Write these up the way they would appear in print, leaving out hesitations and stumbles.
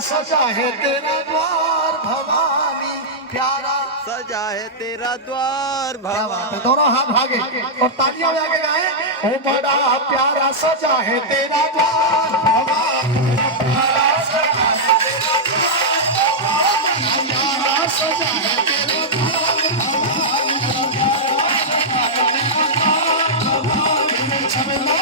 सजा है तेरा द्वार भवानी प्यारा सजा है तेरा द्वार भवानी। दोनों हाथ भागे और तालियां में आगे गाए। ओ बड़ा प्यारा सजा है तेरा द्वार भवानी प्यारा सजा है तेरा द्वार प्यारा सजा है तेरा द्वार भवानी छमेला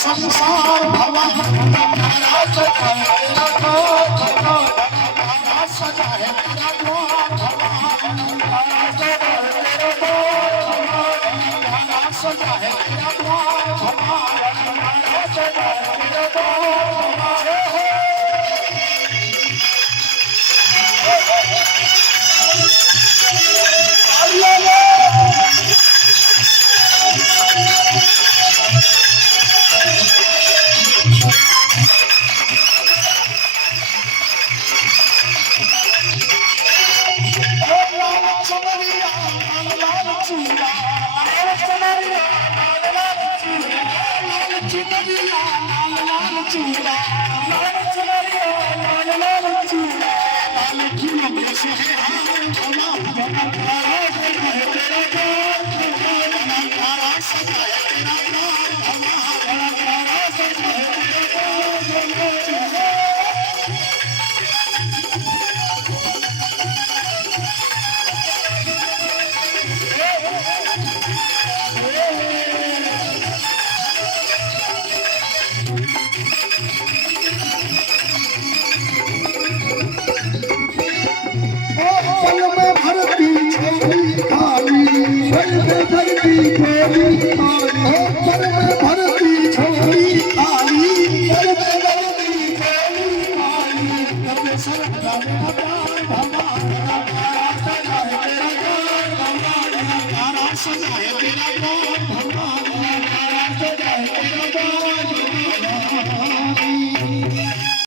संसार भवानी सजा है तेरा द्वार सजा है तेरा द्वार